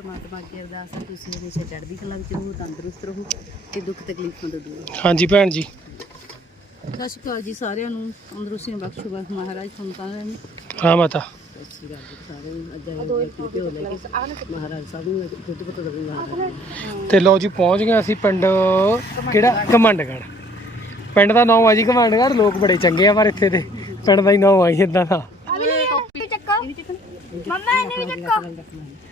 ਪਰਮਾਤਮਾ ਅੱਗੇ ਅਰਦਾਸ ਹੈ ਤੁਸੀਂ ਹਮੇਸ਼ਾ ਚੜ੍ਹਦੀ ਕਲਾ ਵਿੱਚ ਰਹੋ ਤੰਦਰੁਸਤ ਰਹੋ ਤੇ ਦੁੱਖ ਤਕਲੀਫਾਂ ਤੋਂ ਦੂਰ ਰਹੋ। ਹਾਂਜੀ ਭੈਣ ਜੀ। ਸਤਿ ਸ਼੍ਰੀ ਅਕਾਲ ਜੀ ਸਾਰਿਆਂ ਨੂੰ। ਤੰਦਰੁਸਤੀ ਬਖਸ਼ੋ ਬਖ ਮਹਾਰਾਜ ਤੁਹਾਨੂੰ ਸਾਰਿਆਂ ਨੂੰ ਹਾਂ ਮਾਤਾ। ਸਤਿ ਸ਼੍ਰੀ ਅਕਾਲ ਜੀ ਸਾਰਿਆਂ ਨੂੰ। ਅੱਜ ਆਏ ਆਪਣੇ ਘਿਓ ਲੈ ਕੇ ਮਹਾਰਾਜ ਸਭ ਨੂੰ ਦੁੱਧ ਪੁੱਤ ਦਾ ਤੇ ਲੋ ਜੀ ਪਹੁੰਚ ਗਏ ਅਸੀਂ ਪਿੰਡ ਕਿਹੜਾ? ਕਮੰਡਗੜ ਪਿੰਡ ਦਾ ਨਾਮ ਆ ਜੀ ਕਮੰਡਗੜ ਲੋਕ ਬੜੇ ਚੰਗੇ ਆ ਪਰ ਇੱਥੇ ਦੇ ਪਿੰਡ ਦਾ ਹੀ ਨਾਮ ਆਈ ਇਦਾਂ ਦਾ। ਮੰਮਾ ਇਹਨੇ ਵੀ ਚੱਕੋ।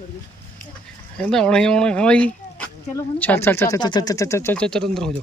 ਉਹਦੇ ਉਹਦੇ ਕੋਲ ਬਲਿੰਦਰ ਕੋ ਫੜ ਲਵਾਂਗੇ ਚਲ ਚਲ ਕਹਿੰਦਾ ਆਉਣਾ ਹੀ ਆਉਣਾ ਹਾਂ ਭਾਈ ਚਲੋ ਹੁਣ ਚੱਲ ਚੱਲ ਚੱਲ ਚੱਲ ਚੱਲ ਚੱਲ ਚੱਲ ਚੱਲ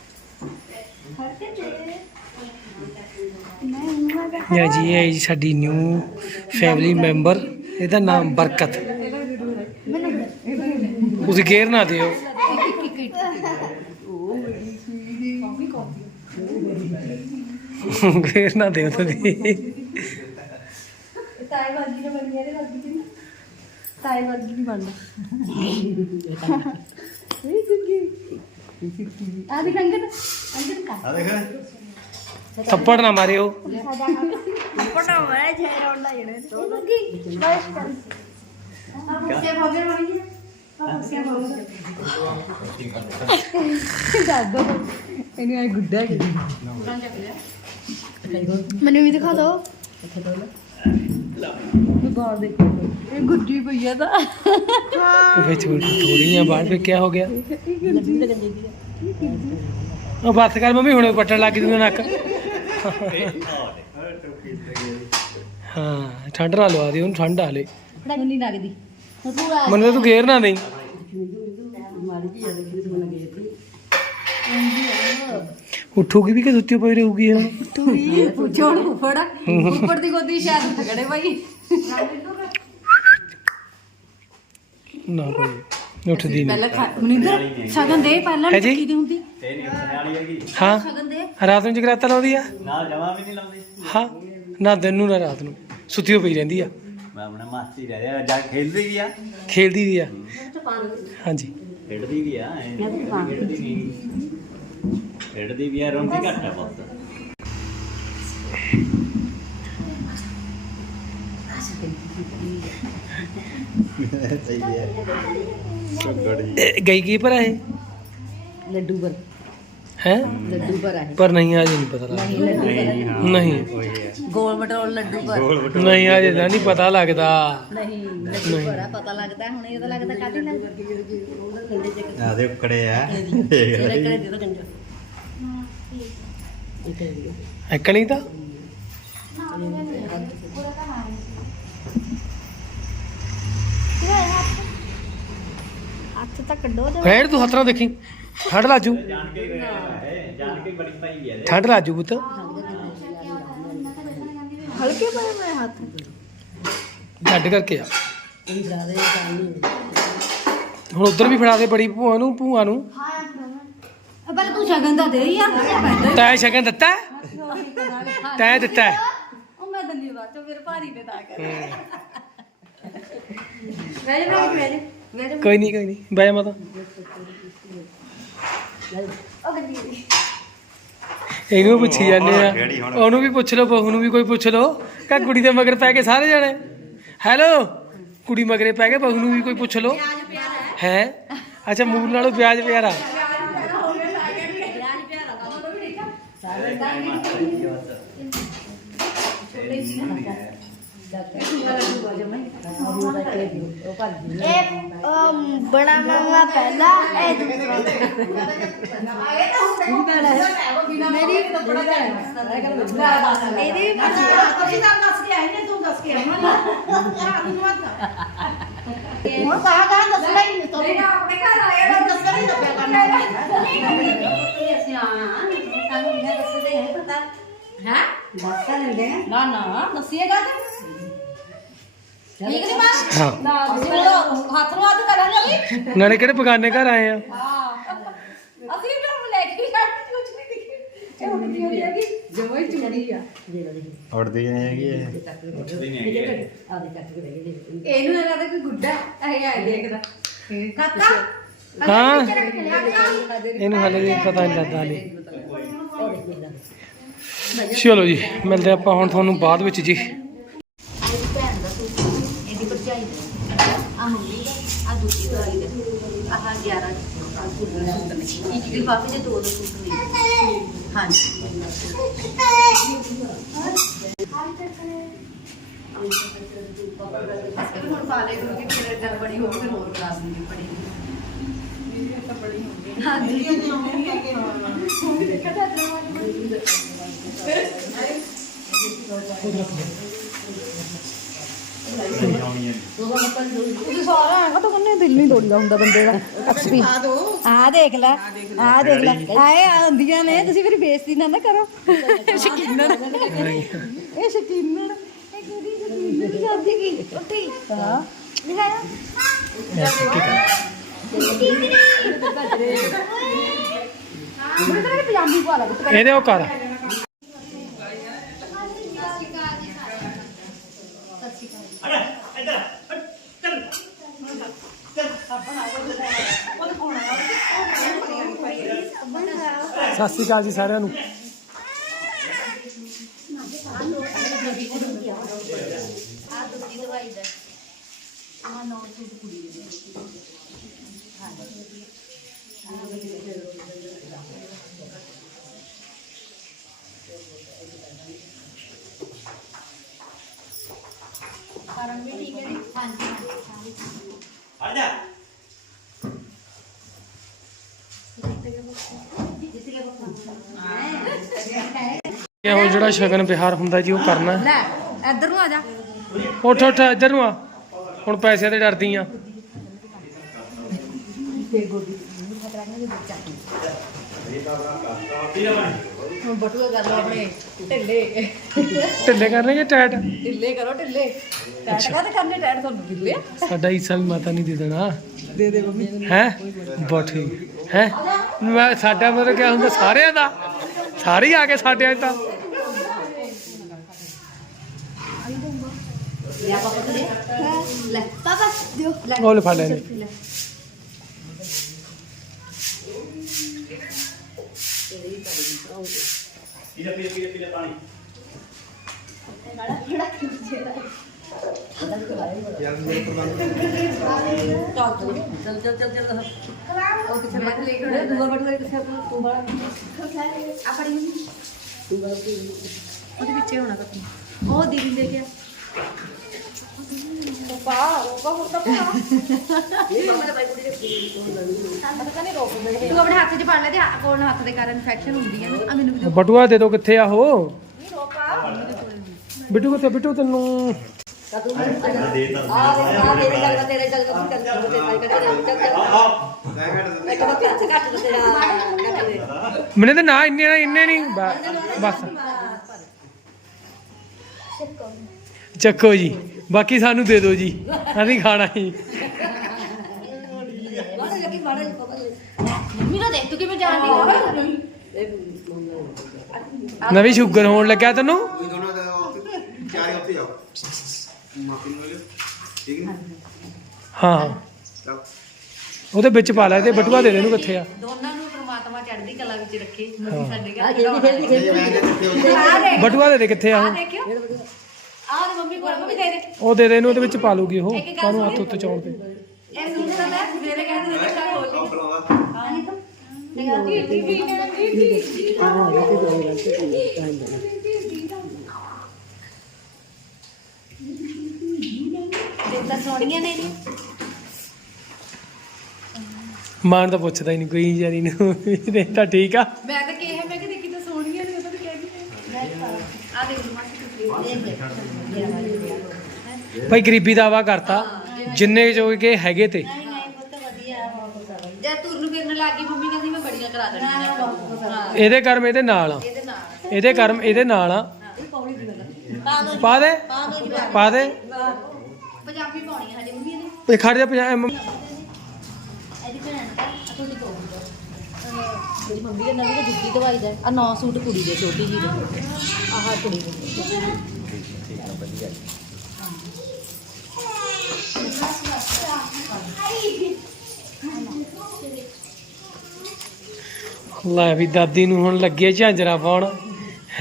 ਯਾ ਜੀ, ਇਹ ਹੈ ਜੀ ਸਾਡੀ ਨਿਊ ਫੈਮਿਲੀ ਮੈਂਬਰ ਇਹਦਾ ਨਾਮ ਬਰਕਤ। ਤੁਸੀਂ ਗੇਰ ਨਾ ਦਿਓ। ਗੇਰ ਨਾ ਦਿਓ ਤੁਸੀਂ। ਤਾਏ ਵਰਗੀ ਨੇ ਬਣੀ ਇਹਦੇ ਵਰਗੀ ਨਹੀਂ? ਤਾਏ ਵਰਗੀ ਨਹੀਂ ਬਣਦਾ अभी अंगद अंगद का अरे थप्पड़ ना मारियो थप्पड़ ना मारे जय रोंडा ये तो लगी बस अब क्या भगे भगे ਮੈਨੂੰ ਵੀ ਦਿਖਾ ਦਿਓ ਬਾਹਰ ਦੇਖੋ ਇਹ ਗੁੱਡੀ ਪਈਆ ਤਾਂ। ਵਿੱਚ ਥੋੜੀਆਂ ਬਾਹਰ ਫੇ ਕੀ ਹੋ ਗਿਆ? ਉਹ ਬਸ ਕਰ ਮੰਮੀ ਹੁਣੇ ਪੱਟਣ ਲੱਗ ਜੂਗਾ ਨੱਕ। ਹਾਂ ਠੰਡ ਨਾਲ ਲਵਾ ਦੇ ਉਹਨੂੰ ਠੰਡ ਹਾਲੇ। ਮੈਨੂੰ ਨਹੀਂ ਲੱਗਦੀ। ਮੈਨੂੰ ਤਾਂ ਤੂੰ ਗੇਰ ਨਾ ਦੇਈ। ਉੱਠੂਗੀ ਵੀ ਕਿ ਸੁੱਤੀ ਪਈ ਰਹੂਗੀ ਇਹ ਤੂੰ ਵੀ ਪੁੱਛੋ ਹੁਣ ਫੁੱਫੜ ਉੱਪਰ ਦੀ ਗੋਦੀ ਸ਼ਾਇਦ ਖੜੇ ਭਾਈ। ਨਾ ਭਾਈ ਉੱਠਦੀ ਨਹੀਂ ਪਹਿਲਾਂ ਖਾ- ਮਨਿੰਦਰ ਸ਼ਗਨ ਦੇ ਪਹਿਲਾਂ ਹੈ ਜੀ? ਕੀ ਦੀ ਹੁੰਦੀ? ਇਹ ਨਹੀਂ ਉੱਠਣ ਵਾਲੀ ਹੈਗੀ। ਹਾਂ? ਸ਼ਗਨ ਦੇ? ਰਾਤ ਨੂੰ ਜਗਰਾਤਾ ਲਾਉਂਦੀ ਆ? ਨਾ ਜਮਾ ਵੀ ਨਹੀਂ ਲਾਉਂਦੇ। ਹਾਂ ਨਾ ਦਿਨ ਨੂੰ ਨਾ ਰਾਤ ਨੂੰ। ਸੁੱਤੀ ਹੋਈ ਪਈ ਰਹਿੰਦੀ ਆ। ਮੈਂ ਆਪਣਾ ਮਾਸੀ ਰਹਿ ਜਾ ਜਾ ਖੇਲਦੀ ਵੀ ਆ। ਖੇਲਦੀ ਵੀ ਆ। ਹਾਂਜੀ। ਖੇਡਦੀ ਵੀ ਆ ਨਹੀਂ ਖੇਡਦੀ ਵੀ ਆ ਰੋਂਦੀ ਘੱਟ ਆ ਬਹੁਤ। ਸਹੀ ਹੈ ਸੁਗੜੀ ਗਈ ਕੀ ਪਰ ਇਹ? ਲੱਡੂ ਪਰ। ਹੈ? ਲੱਡੂ ਪਰ ਹੈ ਪਰ ਨਹੀਂ ਅਜੇ ਨਹੀਂ ਪਤਾ ਲੱਗਦਾ। ਨਹੀਂ ਹਾਂ ਨਹੀਂ। ਉਹੀ ਹੈ। ਗੋਲ ਮਟੋਲ ਲੱਡੂ ਪਰ। ਗੋਲ ਨਹੀਂ ਅਜੇ ਤਾਂ ਨਹੀਂ ਪਤਾ ਲੱਗਦਾ। ਨਹੀਂ ਲੱਡੂ ਪਰ ਆ ਪਤਾ ਲੱਗਦਾ ਹੁਣ ਇਹ ਤਾਂ ਲੱਗਦਾ ਕਾਹਦੀ ਉਹਦਾ ਚ ਆ ਦੇ ਉਕੜੇ ਆ। ਜਿਹੜਾ ਕਰੇ ਦੇ ਕੰਜੋ ਇਹ ਕਰ ਐਕਣੀ ਤਾਂ? ਤਾਂ ਕੱਢੋ ਤੇ ਫੇਰ ਤੂੰ ਹੱਥ ਨਾਲ ਦੇਖੀ ਠੰਡ ਲਾਜੂ ਜਾਣ ਕੇ ਹੈ ਜਾਣ ਕੇ ਬੜੀ ਪਾਈ ਹੈ ਠੰਡ ਲਾਜੂ ਪੁੱਤ। ਹਲਕੇ ਪਏ ਮੇਰੇ ਹੱਥ। ਛੱਡ ਕਰਕੇ ਆ। ਹੁਣ ਉਧਰ ਵੀ ਫੜਾ ਦੇ ਬੜੀ ਭੂਆ ਨੂੰ ਭੂਆ ਨੂੰ। ਪਹਿਲਾਂ ਤੂੰ ਸ਼ਗਨ ਦਾ ਦੇ ਯਾਰ ਤੈਂ ਸ਼ਗਨ ਦਿੱਤਾ? ਤੈਂ ਦਿੱਤਾ? ਹੈ? ਉਹ ਮੈਂ ਦੰਦੀ ਬਾਤ ਚੋਂ ਮੇਰੇ ਭਾਰੀ ਨੇ ਤਾਂ ਕਰ ਹੂੰ। ਵੈਰੀ ਵੈਰੀ ਵੈਰੀ ਕੋਈ ਨਹੀਂ ਕੋਈ ਨਹੀਂ ਬਾਏ ਮਾਤਾ। ਇਹਨੂੰ ਵੀ ਪੁੱਛੀ ਜਾਂਦੇ ਆ। ਉਹਨੂੰ ਵੀ ਪੁੱਛ ਲਓ ਬਹੂ ਨੂੰ ਵੀ ਕੋਈ ਪੁੱਛ ਲਓ। ਕਾ ਕੁੜੀ ਦੇ ਮਗਰ ਪੈ ਕੇ ਸਾਰੇ ਜਾਣੇ। ਹੈਲੋ? ਕੁੜੀ ਮਗਰੇ ਪੈ ਕੇ ਬਹੂ ਨੂੰ ਵੀ ਕੋਈ ਪੁੱਛ ਲਓ। ਹੈ? ਅੱਛਾ ਮੂਲ ਨਾਲੋਂ ਪਿਆਜ ਪਿਆਰਾ। ਇਹ ਅਮ, ਬੜਾ ਮਾਮਾ ਪਹਿਲਾ ਇਹ ਦੂਸਰਾ। ਮੇਰੀ ਮੇਰੀ ਹੁਣ ਕਹਾ ਕਹਾ ਦੱਸਣਾ ਹੀ ਨਹੀਂ ਤੋ। ਆਪਣੇ ਘਰ ਆਇਆ ਦੱਸਣਾ ਹੀ ਦੱਸਿਆ ਕਰਨਾ ਅਸੀਂ ਆ ਸਾਨੂੰ ਬਿਨਾਂ ਦੱਸਦੇ ਹੈ ਪਤਾ ਹੈ? ਦੱਸਾ ਲੈਂਦੇ ਨਾ ਨਾ ਦੱਸੀਏਗਾ ਤੇ। ਠੀਕ ਨਹੀਂ ਮਾਂ? ਹਾਂ। ਨਾ ਅਸੀਂ ਉਹ ਹੱਥ ਨੂੰ ਹੱਥ ਕਰਾਂਗੇ ਵੀ ਨਾਲੇ ਕਿਹੜੇ ਬਗਾਨੇ ਘਰ ਆਏ ਆ? ਹਾਂ। ਅਸੀਂ ਵੀ ਹੁਣ ਲੈ ਕੇ ਕੱਟ ਕੁਝ ਨਹੀਂ ਦਿਖੀ ਇਹ ਹੁਣ ਦੀ ਹੋਈ ਹੈਗੀ ਜਮਾ ਹੀ ਚੁੰਨੀ ਆ। ਉੜਦੀ ਨਹੀਂ ਹੈਗੀ ਇਹ। ਇਹਨੂੰ ਇਹਨਾਂ ਦਾ ਕੋਈ ਗੁੱਡਾ ਇਹ ਆ ਦੇਖਦਾ। ਕਾਕਾ ਹਾਂ। ਇਹਨੂੰ ਹਾਲੇ ਵੀ ਪਤਾ ਨਹੀਂ ਲੱਗਦਾ ਹਾਲੇ। ਚਲੋ ਜੀ ਮਿਲਦੇ ਆਪਾਂ ਹੁਣ ਤੁਹਾਨੂੰ ਬਾਅਦ ਵਿੱਚ ਜੀ ਇਹਦੀ ਭੈਣ ਦਾ ਸੂਟ ਇਹਦੀ ਭਰਜਾਈ ਦਾ ਆ ਮੰਮੀ ਦਾ ਆ ਦੂਜੀ ਦਵਾਈ ਦਾ ਆਹ 11 ਸੂਟ ਨੇ ਇੱਕ ਲਿਫਾਫੇ ਦੇ ਦੋ ਦੋ ਸੂਟ ਨੇ ਹਾਂਜੀ। ਅਸੀਂ ਹੁਣ ਪਾ ਲਏ ਕਿਉਂਕਿ ਫਿਰ ਗੱਲ ਬਣੀ ਹੋ ਫਿਰ ਹੋਰ ਕਲਾਸ ਨਹੀਂ ਪੜੀ ਹਾਂਜੀ। ਤੁਸੀਂ ਸਾਰਾ ਆਂਗਾ ਤਾਂ ਕੰਨੇ ਦਿਲ ਨਹੀਂ ਤੋੜਦਾ ਹੁੰਦਾ ਬੰਦੇ ਦਾ ਅਕਸਰੀ ਆ ਦੇਖ ਲੈ ਆ ਦੇਖ ਲੈ ਆਏ ਆਂਦੀਆਂ ਨੇ ਤੁਸੀਂ ਮੇਰੀ ਬੇਇੱਜ਼ਤੀ ਨਾ ਨਾ ਕਰੋ। ਸ਼ਕੀਨਨ ਇਹ ਸ਼ਕੀਨਨ ਇਹ ਕਿਹਦੀ ਸ਼ਕੀਨਨ ਜਾਂਦੀ ਕੀ ਉੱਠੀ ਹਾਂ ਦਿਖਾਇਆ ਮੇਰੇ ਤਰ੍ਹਾਂ ਪਜਾਮੀ ਪਾ ਲਾ ਪੁੱਤ ਇਹਦੇ ਉਹ ਕਰ ਸਤਿ ਸ਼੍ਰੀ ਅਕਾਲ ਜੀ ਸਾਰਿਆਂ ਨੂੰ ਆ ਦੂਜੀ ਦਵਾਈ ਦਾ ਆ ਨੌ ਸੂਟ ਕੁੜੀ ਦੇ ਕਰਨ ਵੀ ਠੀਕ ਹੈ ਜੀ। ਹਾਂਜੀ ਹਟ ਜਾ। ਇਹ ਹੁਣ ਜਿਹੜਾ ਸ਼ਗਨ ਵਿਹਾਰ ਹੁੰਦਾ ਜੀ ਉਹ ਕਰਨਾ। ਲੈ ਇੱਧਰ ਨੂੰ ਆ ਜਾ। ਉੱਠ ਉੱਠ ਇੱਧਰ ਨੂੰ ਆ। ਹੁਣ ਪੈਸਿਆਂ ਤੇ ਡਰਦੀ ਆ। ਹੁਣ ਬਟੂਆ ਕਰ ਲਓ ਆਪਣੇ ਢਿੱਲੇ। ਢਿੱਲੇ ਕਰਨਗੇ ਟੈਟ? ਢਿੱਲੇ ਕਰੋ ਢਿੱਲੇ। ਟੈਟ ਕਾ ਤੇ ਕਰਨੇ? ਟੈਟ ਤੁਹਾਨੂੰ ਢਿੱਲੇ ਸਾਡਾ ਹਿੱਸਾ ਵੀ ਮਾਤਾ ਨਹੀਂ ਦੇ ਦੇਣਾ। ਦੇ ਦੇ ਮੰਮੀ। ਹੈ? ਬਹੁਤ ਠੀਕ। ਹੈ? ਮੈਂ ਸਾਡਾ ਮਤਲਬ ਕਿਆ ਹੁੰਦਾ? ਸਾਰਿਆਂ ਦਾ। ਸਾਰੇ ਆ ਕੇ ਸਾਡੇ ਅੱਜ ਤਾਂ। ਲੈ ਪਾਪਾ ਦਿਓ। ਲੈ। ਉਹ ਲੈ। ਫੜ ਲੈ ਪੀਲਾ ਪੀਲਾ ਪੀਲਾ ਉਹ ਉਹਦੇ ਵਿੱਚੇ ਹੋਣਾ ਕੱਪੀ ਉਹ ਦੀਦੀ ਲੈ ਕੇ ਤੂੰ ਆਪਣੇ ਹੱਥ 'ਚ ਫੜ ਲੈ ਤੇ ਆ- ਕੋਲ ਹੱਥ ਦੇ ਕਾਰਨ ਇਨਫੈਕਸ਼ਨ ਹੁੰਦੀ ਹੈ ਨਾ ਆ ਮੈਨੂੰ ਵੀ ਬਟੂਆ ਦੇ ਦੋ ਕਿੱਥੇ ਆ ਉਹ? ਬਿੱਟੂ ਕਿੱਥੇ ਬਿੱਟੂ ਤੈਨੂੰ? ਮੈਨੇ ਤਾਂ ਨਾ ਇੰਨੇ ਨਾ ਇੰਨੇ ਨਹੀਂ। ਬ- ਬਸ। ਚੱਕੋ ਜੀ। ਬਾਕੀ ਸਾਨੂੰ ਦੇ ਦਿਓ ਜੀ। ਅਸੀਂ ਖਾਣਾ ਹੀ। ਮਾਰੇ ਲੱਗੀ ਮਾਰੇ ਮੰਮੀ ਨਾ ਦੇਖ ਤੂੰ ਕਿਵੇਂ ਜਾਣਦੀ ਹੋ ਨਵੀਂ ਸ਼ੂਗਰ ਹੋਣ ਲੱਗਿਆ ਤੈਨੂੰ? ਤੁਸੀਂ ਦੋਨੋਂ ਦਾ ਉੱਥੇ ਚਾਰੇ ਉੱਥੇ ਜਾਓ। ਮਾਫੀ ਨੂੰ ਲਿਓ। ਠੀਕ ਨੇ ਹਾਂ। ਹਾਂ ਚਲੋ ਉਹਦੇ ਵਿੱਚ ਪਾ ਲੈ ਤੇ ਬਟੂਆ ਦੇ ਦੇ ਇਹਨੂੰ ਕਿੱਥੇ ਆ? ਦੋਨਾਂ ਨੂੰ ਪ੍ਰਮਾਤਮਾ ਚੜ੍ਹਦੀ ਕਲਾ ਵਿੱਚ ਰੱਖੇ। ਅਸੀਂ ਸਾਡੇ ਆ ਘਰ ਖੇਡੀ ਖੇਡੀ। ਖੇਡੀ ਮੈਂ ਕਿੱਥੇ ਹੋ ਆ ਦੇਖ। ਬਟੂਆ ਦੇ ਦੇ ਕਿੱਥੇ ਆ ਆ ਉਹ? ਦੇਖਿਓ। ਆ ਦੇ ਮੰਮੀ ਕੋਲ ਮੰਮੀ ਦੇ ਦੇ। ਉਹ ਦੇ ਦੇ ਇਹਨੂੰ ਉਹਦੇ ਵਿੱਚ ਪਾ ਲੂਗੀ ਉਹ। ਕਾਹਨੂੰ ਹੱਥ ਉੱਤੇ ਚੌਣ ਤੇ। ਇਹ ਸੂਟ ਤਾਂ ਮੈਂ ਸਵੇਰੇ ਕਹਿੰਦੇ ਨੇ ਖੋਲ ਕੇ ਸੋਹਣੀਆਂ ਨੇ ਮਾਨ ਤਾਂ ਪੁੱਛਦਾ ਹੀ ਨਹੀਂ ਕੋਈ ਯਾਰੀ ਨੂੰ ਇਹ ਤਾਂ ਠੀਕ ਆ। ਮੈਂ ਤਾਂ ਕਿਹਾ ਮੈਂ ਕਿ ਦੇਖੀ ਤਾਂ ਸੋਹਣੀਆਂ ਨੇ ਉਹ ਤਾਂ ਕਹਿੰਦੀ ਆ ਦੇਖ ਲਓ ਮਾਸੀ ਤੁਸੀਂ ਭਾਈ ਗਰੀਬੀ ਦਾ ਆਵਾ ਕਰਤਾ। ਜਿੰਨੇ ਜੋ ਕਿ ਹੈਗੇ ਤੇ। ਨਹੀਂ ਨਹੀਂ ਪੁੱਤ ਵਧੀਆ ਜੇ ਤੁਰਨ ਫਿਰਨ ਲੱਗੀ ਮੰਮੀ ਕਹਿੰਦੀ ਮੈਂ ਬੜੀਆਂ ਕਰਾ ਦੇਣੀਆਂ। ਹਾਂ। ਇਹਦੇ ਕਰਮ ਇਹਦੇ ਨਾਲ ਆ। ਇਹਦੇ ਨਾਲ। ਇਹਦੇ ਕਰਮ ਇਹਦੇ ਨਾਲ ਆ। ਪਾ ਦੋ। ਪਾ ਦੇ। ਪੰਜਾਬੀ ਪਾਉਣੀ ਮੰਮੀ ਨੇ ਖੜ ਜਾ ਮੇਰੀ ਮੰਮੀ। ਦੇ। ਨਵੀਂ ਜੁੱਤੀ ਦਵਾਈ ਦਾ ਆ ਨੌ ਸੂਟ ਕੁੜੀ ਦੇ ਛੋਟੀ ਜੀ ਦੇ। ਆਹ ਕੁੜੀ ਦੇ। ਲੈ ਵੀ ਦਾਦੀ ਨੂੰ ਹੁਣ ਲੱਗੇ ਝਾਂਜਰਾ ਪਾਉਣ।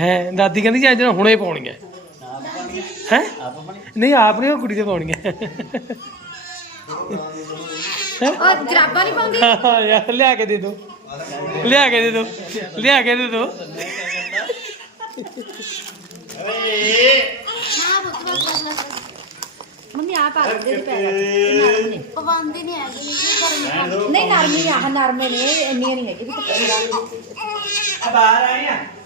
ਹੈ ਦਾਦੀ ਕਹਿੰਦੀ ਝਾਂਜਰਾ ਹੁਣੇ ਪਾਉਣੀਆਂ। ਹੈ? ਨਹੀਂ ਆਪ ਨੇ ਉਹ ਕੁੜੀ ਤੇ ਪਾਉਣੀਆਂ। ਆ ਜਰਾਬਾਂ ਨਹੀਂ ਪਾਉਂਦੀ? ਹਾਂ ਯਾਰ ਲਿਆ ਕੇ ਦੇ ਦੋ। ਲਿਆ ਕੇ ਦੇ ਦੋ। ਲਿਆ ਕੇ ਦੇ ਦੋ। ਮੰਮੀ ਆ ਪਾ ਦੇ ਦੇ ਪੈਰ ਪਵਾਉਂਦੇ ਨਹੀਂ ਹੈਗੇ ਨਹੀਂ ਗਰਮੀ ਨਹੀਂ ਨਰਮੀ ਆ ਨਰਮੇ ਨੇ ਇੰਨੀਆਂ ਨਹੀਂ ਹੈਗੀ ਵੀ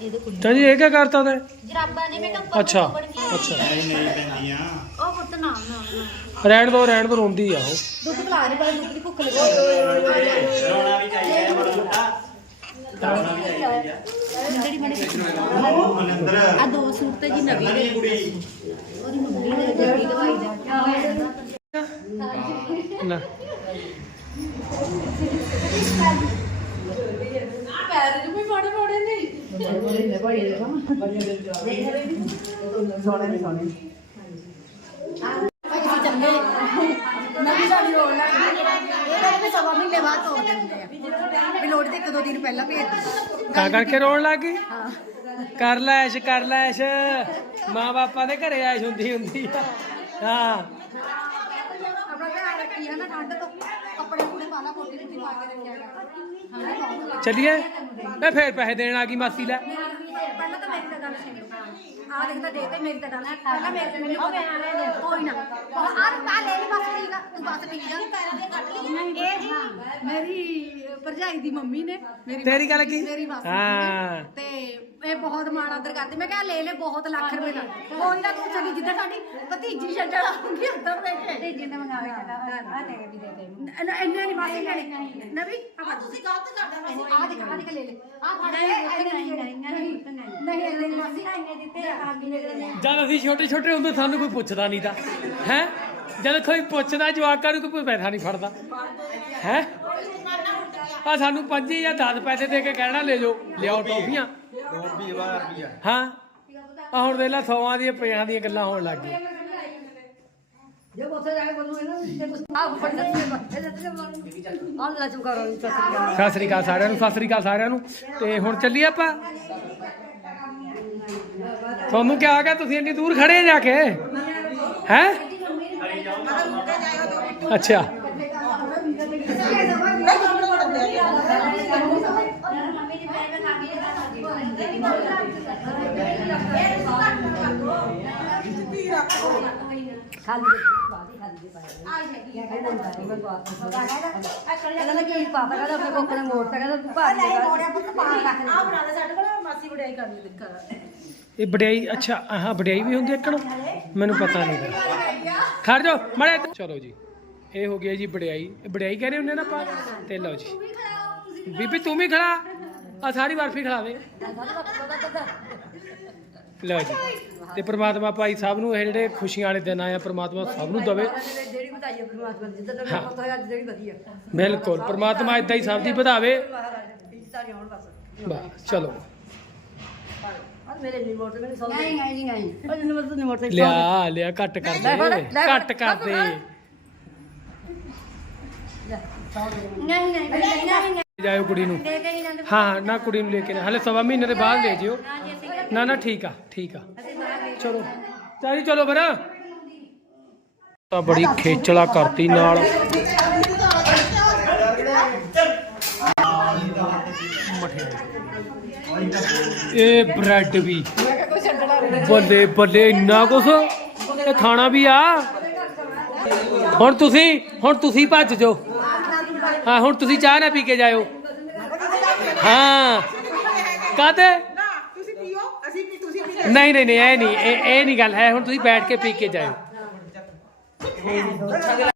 ਇਹਦੇ ਕੁੜੀ ਤਾਂ ਜੀ ਇਹ ਕੀ ਕਰਤਾ ਤੈਂ ਜਰਾਬਾਂ ਨੇ ਮੈਂ ਕਿਹਾ ਅੱਛਾ ਬਣ ਗਈ ਅੱਛਾ ਨਹੀਂ ਨਹੀਂ ਪੈਂਦੀਆਂ ਉਹ ਪੁੱਤ ਨਾ ਨਾ ਨਾ ਰਹਿਣ ਦੋ ਰਹਿਣ ਦੋ ਰੋਂਦੀ ਆ ਉਹ ਦੁੱਧ ਪਿਲਾ ਦੇ ਪਰ ਦੁੱਧ ਦੀ ਭੁੱਖ ਲੱਗੀ ਰੋਣਾ ਵੀ ਚਾਹੀਦਾ ਹੈ ਬੜਾ ਮੋਟਾ ਰੋਣਾ ਵੀ ਚਾਹੀਦਾ ਜਿਹੜੀ ਬਣੇ ਮਨਿੰਦਰ ਆ ਦੋ ਸੂਟ ਤੇ ਜੀ ਨਵੀਂ ਦੇ ਕੁੜੀ ਉਹਦੀ ਮੰਮੀ ਨੇ ਜੁੱਤੀ ਦਵਾਈ ਦਾ ਨਾ ਪੈਰ ਜਿਵੇਂ ਫੋੜੇ ਫੋੜੇ ਨੇ ਅਸੀਂ ਚੱਲੇ ਨਵੀਂ ਸਾਡੀ ਰੋਣ ਲੱਗ ਗਈ ਇਹ ਤਾਂ ਸਵਾ ਮਹੀਨੇ ਬਾਅਦ ਤੋੜ ਦਿੰਦੇ ਆ ਵੀ ਲੋੜ ਤੇ ਇੱਕ ਦੋ ਦਿਨ ਪਹਿਲਾਂ ਭੇਜ ਦਿੰਦੇ ਕਾ ਕਰਕੇ ਰੋਣ ਲੱਗ ਗਈ? ਕਰ ਲੈ ਐਸ਼ ਕਰ ਲੈ ਐਸ਼। ਮਾਂ ਬਾਪਾਂ ਦੇ ਘਰੇ ਐਸ਼ ਹੁੰਦੀ ਹੁੰਦੀ ਆ। ਹਾਂ। ਆਪਣਾ ਧਿਆਨ ਰੱਖੀ ਹੈ ਨਾ ਠੰਡ ਤੋਂ ਕੱਪੜੇ ਕੁੜੇ ਪਾ ਲਾ ਕੋਟੀ ਵਿੱਚ ਪਾ ਕੇ ਰੱਖਿਆ ਕਰ। ਹਾਂ ਪਾਉਂਗਾ ਚੱਲੀਏ। ਇਹ ਫੇਰ ਪੈਸੇ ਦੇਣ ਆ ਗਈ ਮਾਸੀ ਲੈ ਪਹਿਲਾਂ ਤਾਂ ਮੇਰੀ ਤਾਂ ਗੱਲ ਸੁਣ ਆ ਦੇਖ ਤਾਂ ਦੇ ਤੇ ਮੇਰੀ ਤਾਂ ਪਹਿਲਾਂ ਮੇਰੇ ਮੈਨੂੰ ਪਤਾ ਕੋਈ ਨਾ। ਆ ਆ ਲੈ ਲਈ ਬਸ ਠੀਕ ਆ ਤੂੰ ਬਸ ਠੀਕ ਆ। ਪੈਰਾਂ ਦੇ ਕੱਟ ਲਈ ਇਹ ਜੀ ਮੇਰੀ ਭਰਜਾਈ ਦੀ ਮੰਮੀ ਨੇ ਮੇਰੀ ਤੇਰੀ ਗੱਲ ਕੀ? ਮੇਰੀ ਮਾਸੀ ਹਾਂ। ਤੇ ਇਹ ਬਹੁਤ ਮਾਣ ਆਦਰ ਕਰਦੇ। ਮੈਂ ਕਿਹਾ ਲੈ ਲੈ ਬਹੁਤ ਲੱਖ ਰੁਪਏ ਦਾ। ਕੋਈ ਨਾ ਤੂੰ ਚਲੀ ਜਿੱਦਾਂ ਸਾਡੀ ਭਤੀਜੀ ਛੱਡਣ ਆਉਂਗੀ ਉਦੋਂ ਕੇ ਭਤੀਜੀ ਨੇ ਮੰਗਾ ਲਿਆ ਆ ਤੇ ਵੀ ਦੇ ਦੇ। ਇੰਨੇ ਨਹੀਂ ਨਵੀ ਆ ਤੁਸੀਂ ਗਲਤ ਕਰਦੇ ਆ ਦੇਖ ਆ ਦੇਖ ਲੈ ਲੈ। ਆ ਫੜ ਨਹੀਂ ਨਹੀਂ ਨਹੀਂ ਨਹੀਂ ਨਹੀਂ ਮਾਸੀ ਆਈਆਂ ਦਿੱਤੇ ਆ ਗਈ ਨੇ ਜਦ ਅਸੀਂ ਛੋਟੇ ਛੋਟੇ ਹੁੰਦੇ ਸਾਨੂੰ ਕੋਈ ਪੁੱਛਦਾ ਨਹੀਂ ਤਾਂ। ਹੈ? ਜਦ ਕੋਈ ਪੁੱਛਦਾ ਜਵਾਕਾਂ ਨੂੰ ਕੋਈ ਪੈਸਾ ਨਹੀਂ ਫੜਦਾ। ਹੈ? ਆ ਸਾਨੂੰ 5 ਜਾਂ 10 ਪੈਸੇ ਦੇ ਕੇ ਕਹਿਣਾ ਲੈ ਜਾਓ ਲਿਆਓ ਟੋਫੀਆਂ। ਵਾਲਾ ਹਾਂ? ਆ ਹੁਣ ਦੇ ਲਾ 100ਾਂ ਦੀਆਂ 50 ਦੀਆਂ ਗੱਲਾਂ ਹੋਣ ਲੱਗ ਗਈਆਂ। ਜੇ ਉੱਥੇ ਜਾ ਕੇ ਬੋਲੂ ਇਹਨਾਂ ਨੂੰ ਆ ਫੜ ਦੇ ਇਹ ਤੇ ਅੱਲਾ ਚੁਕਾ ਰੋ ਸਤਿ ਸ੍ਰੀ ਅਕਾਲ। ਸਾਰਿਆਂ ਨੂੰ ਸਤਿ ਸ੍ਰੀ ਅਕਾਲ ਸਾਰਿਆਂ ਨੂੰ। ਤੇ ਹੁਣ ਚੱਲੀਏ ਆਪਾਂ? ਤੁਹਾਨੂੰ ਕੀ ਆ ਗਿਆ ਤੁਸੀਂ ਇੰਨੀ ਦੂਰ ਖੜੇ ਜਾ ਕੇ? ਹੈ? ਅੱਛਾ। ਖਾਲੀ ਦੇ ਬਾਦੀ ਖਾਲੀ ਦੇ ਪਾਇਆ ਕਹਿੰਦਾ ਕੀ ਪਾਪਾ ਕਹਿੰਦਾ ਆਪਣੇ ਕੋਕਣੇ ਮੋੜ ਤਾ ਤੂੰ ਭਾਰ ਲੈ ਮੋੜਿਆ ਪੁੱਤ ਪਾਣ ਰੱਖ ਆ ਬਣਾ ਦੇ ਸਾਡੇ ਕੋਲ ਮਾਸੀ ਵਡਿਆਈ ਕਰਨੀ ਦਿੱਕਤ ਇਹ ਵਡਿਆਈ, ਅੱਛਾ ਹਾਂ ਵਡਿਆਈ ਵੀ ਹੁੰਦੀ ਇੱਕਣ ਮੈਨੂੰ ਪਤਾ ਨਹੀਂ। ਖੜ ਜਾ ਮੜੇ ਚਲੋ ਜੀ, ਇਹ ਹੋ ਗਿਆ ਜੀ ਵਡਿਆਈ। ਵਡਿਆਈ ਕਹਿ ਰਹੇ ਹੁੰਦੇ ਨਾ ਆਪਾਂ? ਤੇ ਲਓ ਜੀ। ਬੀਬੀ, ਤੂੰ ਵੀ ਖੜਾ। ਆ ਸਾਰੀ ਬਰਫੀ ਖਿਲਾ ਲਓ ਜੀ ਤੇ ਪ੍ਰਮਾਤਮਾ ਭਾਈ ਸਭ ਨੂੰ ਇਹ ਜਿਹੜੇ ਖੁਸ਼ੀਆਂ ਵਾਲੇ ਦਿਨ ਆਇਆ ਪ੍ਰਮਾਤਮਾ ਸਭ ਨੂੰ ਦਵੇ ਜਿਹੜੀ ਵਧਾਈ ਹੈ ਪਰਮਾਤਮਾ ਦੀ ਜਿੱਦਾਂ ਦਾ ਪਤਾ ਹੋਇਆ ਅੱਜ ਜਿਹੜੀ ਵਧੀਆ ਬਿਲਕੁਲ ਪ੍ਰਮਾਤਮਾ ਇਦਾਂ ਹੀ ਸਭ ਦੀ ਵਧਾਵੇ ਬਸ ਚਲੋ ਨਹੀਂ ਨਹੀਂ ਨਹੀਂ ਲਿਆ ਲਿਆ ਘੱਟ ਕਰ ਦੇ ਘੱਟ ਕਰ ਦੇ ਨਹੀਂ ਨਹੀਂ ਨਹੀਂ ਜਾਇਓ ਕੁੜੀ ਨੂੰ। ਲੈ ਕੇ ਨਹੀਂ ਜਾਂਦੇ ਹਾਂ ਨਾ। ਕੁੜੀ ਨੂੰ ਲੈ ਕੇ ਹਲੇ ਸਵਾ ਮਹੀਨੇ ਦੇ ਬਾਅਦ ਲੈ ਜਿਓ। ਨਾ ਨਾ ਠੀਕ ਆ ਠੀਕ ਆ। ਚਲੋ। ਚਾਰੀ ਚਲੋ ਬਰਾ ਤਾਂ ਬੜੀ ਖੇਚਲਾ ਕਰਤੀ ਨਾਲ। ਇਹ ਬ੍ਰੈਡ ਵੀ। ਬੱਲੇ ਬੱਲੇ ਇੰਨਾ ਕੁਛ? ਇਹ ਖਾਣਾ ਵੀ ਆ? ਹੁਣ ਤੁਸੀਂ ਹੁਣ ਤੁਸੀਂ ਭੱਜ ਜਾਓ। ਹਾਂ ਹੁਣ ਤੁਸੀਂ ਚਾਹ ਨਾ ਪੀ ਕੇ ਜਾਇਓ। ਹਾਂ। ਕਾਤੇ ਤੁਸੀਂ ਪੀਓ ਅਸੀਂ ਵੀ ਤੁਸੀਂ ਵੀ ਨਹੀਂ ਨਹੀਂ ਨਹੀਂ ਇਹ ਨਹੀਂ ਇਹ ਇਹ ਨਹੀਂ ਗੱਲ ਹੈ ਹੁਣ ਤੁਸੀਂ ਬੈਠ ਕੇ ਪੀ ਕੇ ਜਾਇਓ।